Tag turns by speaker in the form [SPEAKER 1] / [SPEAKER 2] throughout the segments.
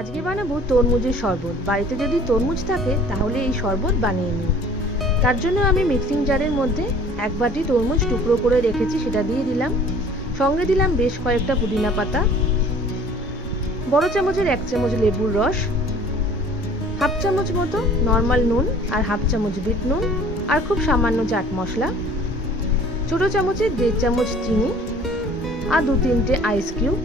[SPEAKER 1] আজকে বানাবো তরমুজের শরবত। বাড়িতে যদি তরমুজ থাকে, তাহলে এই শরবত বানিয়ে নিন। তার জন্য আমি মিক্সিং জারের মধ্যে এক বাটি তরমুজ টুকরো করে রেখেছি, সেটা দিয়ে দিলাম। সঙ্গে দিলাম বেশ কয়েকটা পুদিনা পাতা, বড় চামচের এক চামচ লেবুর রস, হাফ চামচ মতো নর্মাল নুন আর হাফ চামচ বিট নুন আর খুব সামান্য চাট মশলা, ছোট চামচের দেড় চামচ চিনি আর দু তিনটে আইস কিউব।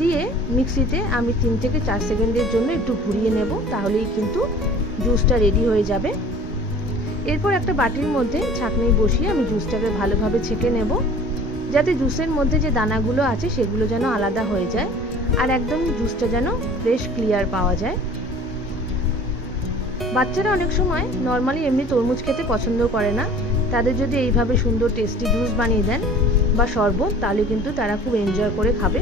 [SPEAKER 1] দিয়ে মিক্সিতে আমি তিন থেকে চার সেকেন্ডের জন্য একটু ঘুরিয়ে নেব, তাহলেই কিন্তু জুসটা রেডি হয়ে যাবে। এরপর একটা বাটির মধ্যে ছাঁকনি বসিয়ে আমি জুসটাকে ভালোভাবে ছেঁকে নেব, যাতে জুসের মধ্যে যে দানাগুলো আছে সেগুলো যেন আলাদা হয়ে যায় আর একদম জুসটা যেন ফ্রেশ ক্লিয়ার পাওয়া যায়। বাচ্চারা অনেক সময় নর্মালি এমনি তরমুজ খেতে পছন্দ করে না, তাদের যদি এইভাবে সুন্দর টেস্টি জুস বানিয়ে দেন বা শরবত, তাহলে কিন্তু তারা খুব এনজয় করে খাবে।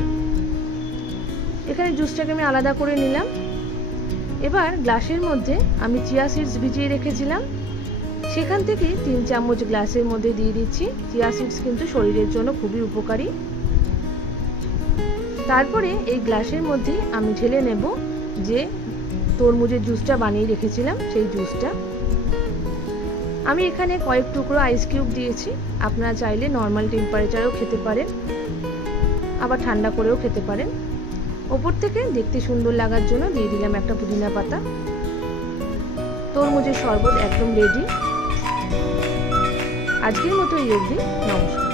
[SPEAKER 1] এখানে জুসটাকে আমি আলাদা করে নিলাম। এবার গ্লাসের মধ্যে আমি চিয়া সিডস ভিজিয়ে রেখেছিলাম। সেখান থেকে তিন চামচ গ্লাসের মধ্যে দিয়ে দিচ্ছি। চিয়া সিডস কিন্তু শরীরের জন্য খুবই উপকারী। তারপরে এই গ্লাসের মধ্যে আমি ঢেলে নেব যে তরমুজের জুসটা বানিয়ে রেখেছিলাম, সেই জুসটা। আমি এখানে কয়েক টুকরো আইস কিউব দিয়েছি। আপনারা চাইলে নর্মাল টেম্পারেচারেও খেতে পারেন, আবার ঠান্ডা করেও খেতে পারেন। ওপর থেকে দেখতে সুন্দর লাগার জন্য দিয়ে দিলাম একটা পুদিনা পাতা। তরমুজের শরবত একদম রেডি আজকের মতো এই অবধি, নমস্কার।